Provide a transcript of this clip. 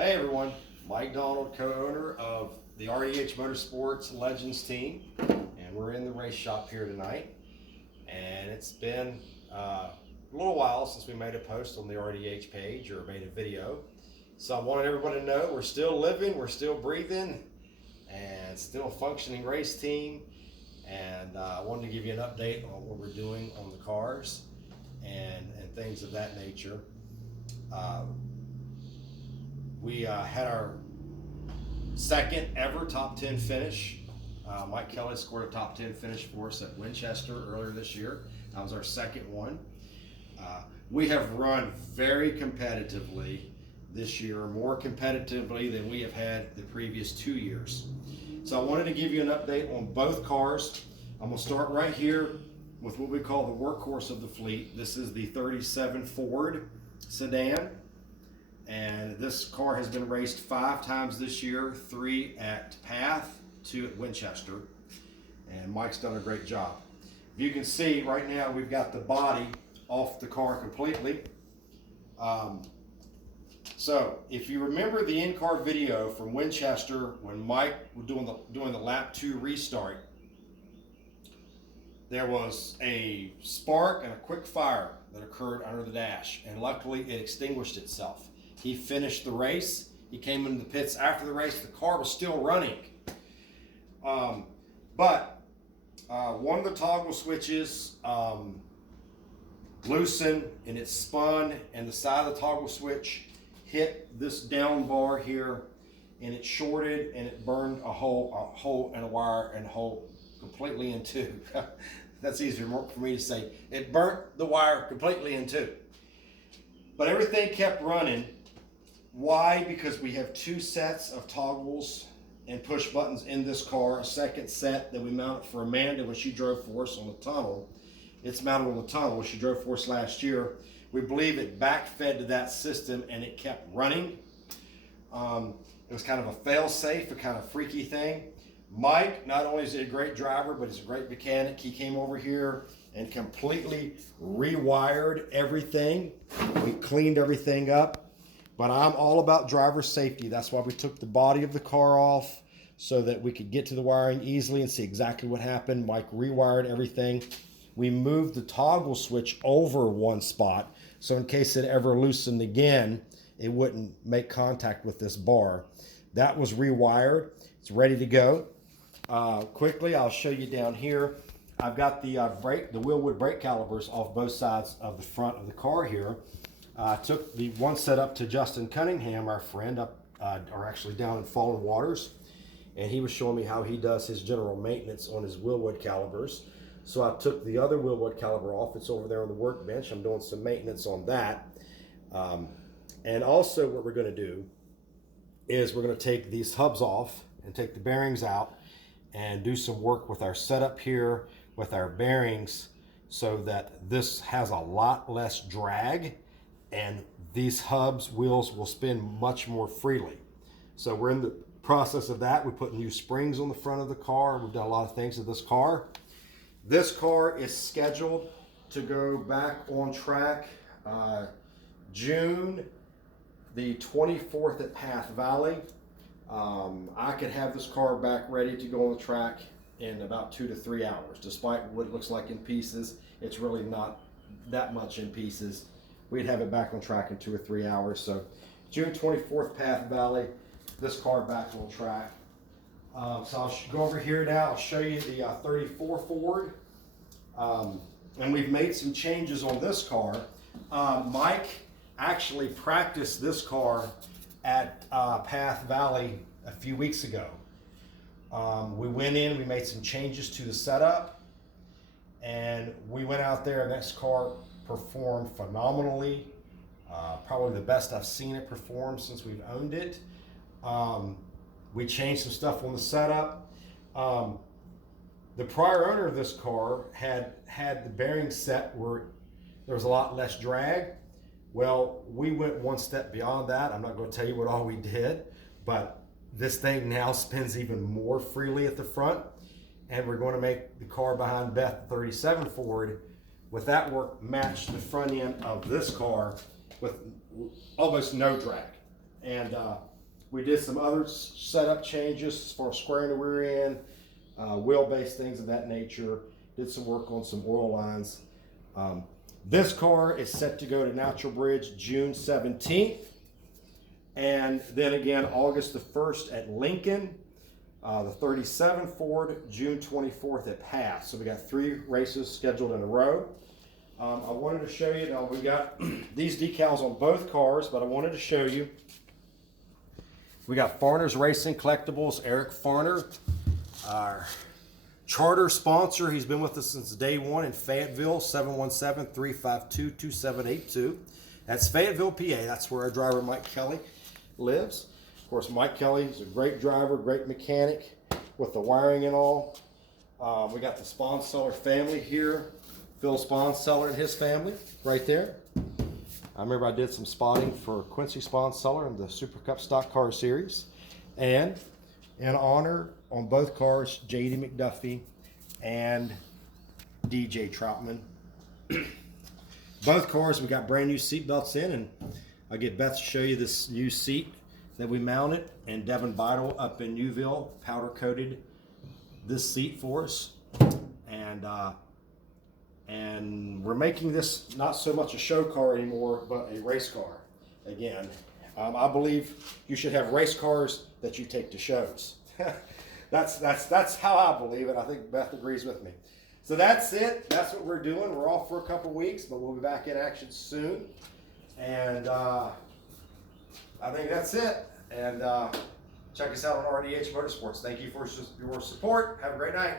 Hey everyone, Mike Donald, co-owner of the RDH Motorsports Legends team, and we're in the race shop here tonight. And it's been a little while since we made a post on the RDH page or made a video. So I wanted everybody to know we're still living, we're still breathing, and still a functioning race team. And I wanted to give you an update on what we're doing on the cars and things of that nature. We had our second ever top 10 finish. Mike Kelly scored a top 10 finish for us at Winchester earlier this year. That was our second one. We have run very competitively this year, more competitively than we have had the previous 2 years. So I wanted to give you an update on both cars. I'm gonna start right here with what we call the workhorse of the fleet. This is the 37 Ford sedan. And this car has been raced 5 times this year, 3 at Path, 2 at Winchester. And Mike's done a great job. If you can see right now, we've got the body off the car completely. So if you remember the in-car video from Winchester when Mike was doing the lap 2 restart, there was a spark and a quick fire that occurred under the dash, and luckily it extinguished itself. He finished the race. He came into the pits after the race. The car was still running. But one of the toggle switches loosened and it spun, and the side of the toggle switch hit this down bar here, and it shorted and it burned a hole and a wire and a hole completely in two. That's easier for me to say. It burnt the wire completely in two. But everything kept running. Why? Because we have 2 sets of toggles and push buttons in this car. A second set that we mounted for Amanda when she drove for us on the tunnel. It's mounted on the tunnel. She drove for us last year. We believe it backfed to that system and it kept running. It was kind of a fail-safe, a kind of freaky thing. Mike, not only is he a great driver, but he's a great mechanic. He came over here and completely rewired everything. We cleaned everything up. But I'm all about driver safety. That's why we took the body of the car off so that we could get to the wiring easily and see exactly what happened. Mike rewired everything. We moved the toggle switch over one spot, so in case it ever loosened again, it wouldn't make contact with this bar. That was rewired. It's ready to go. Quickly, I'll show you down here. I've got the wheelwood brake calipers off both sides of the front of the car here. I took the one set up to Justin Cunningham, our friend, or actually down in Fallen Waters, and he was showing me how he does his general maintenance on his wheelwood calipers. So I took the other wheelwood caliper off. It's over there on the workbench. I'm doing some maintenance on that. And also what we're going to do is we're going to take these hubs off and take the bearings out and do some work with our setup here with our bearings so that this has a lot less drag, and these wheels will spin much more freely. So we're in the process of that. We put new springs on the front of the car. We've done a lot of things to this car. This car is scheduled to go back on track June the 24th at Path Valley. I could have this car back ready to go on the track in about 2 to 3 hours. Despite what it looks like in pieces, it's really not that much in pieces. We'd have it back on track in 2 or 3 hours. So June 24th, Path Valley, this car back on track. So I'll go over here now. I'll show you the 34 Ford. And we've made some changes on this car. Mike actually practiced this car at Path Valley a few weeks ago. We went in, we made some changes to the setup, and we went out there, and this car performed phenomenally. Probably the best I've seen it perform since we've owned it. We changed some stuff on the setup. The prior owner of this car had the bearings set where there was a lot less drag. Well, we went one step beyond that. I'm not going to tell you what all we did, but this thing now spins even more freely at the front, and we're going to make the car behind Beth, the 37 Ford, with that work match the front end of this car with almost no drag. And We did some other setup changes as far as squaring the rear end, wheelbase, things of that nature. Did some work on some oil lines. This car is set to go to Natural Bridge June 17th. And then again, August the 1st at Lincoln. The 37 Ford, June 24th at Pass. So we got 3 races scheduled in a row. I wanted to show you, now we got these decals on both cars, but I wanted to show you. We got Farner's Racing Collectibles, Eric Farner, our charter sponsor. He's been with us since day one in Fayetteville, 717-352-2782. That's Fayetteville, PA. That's where our driver Mike Kelly lives. Of course, Mike Kelly is a great driver, great mechanic with the wiring and all. We got the Sponseller family here. Phil Sponseller and his family right there. I remember I did some spotting for Quincy Sponseller in the Super Cup Stock Car Series. And in honor on both cars, J.D. McDuffie and DJ Troutman. Both cars, we got brand new seat belts in, and I'll get Beth to show you this new seat that we mounted, and Devin Beidel up in Newville powder coated this seat for us. And we're making this not so much a show car anymore, but a race car. Again, I believe you should have race cars that you take to shows. That's how I believe it. I think Beth agrees with me. So that's it. That's what we're doing. We're off for a couple weeks, but we'll be back in action soon. And I think that's it. And check us out on RDH Motorsports. Thank you for your support. Have a great night.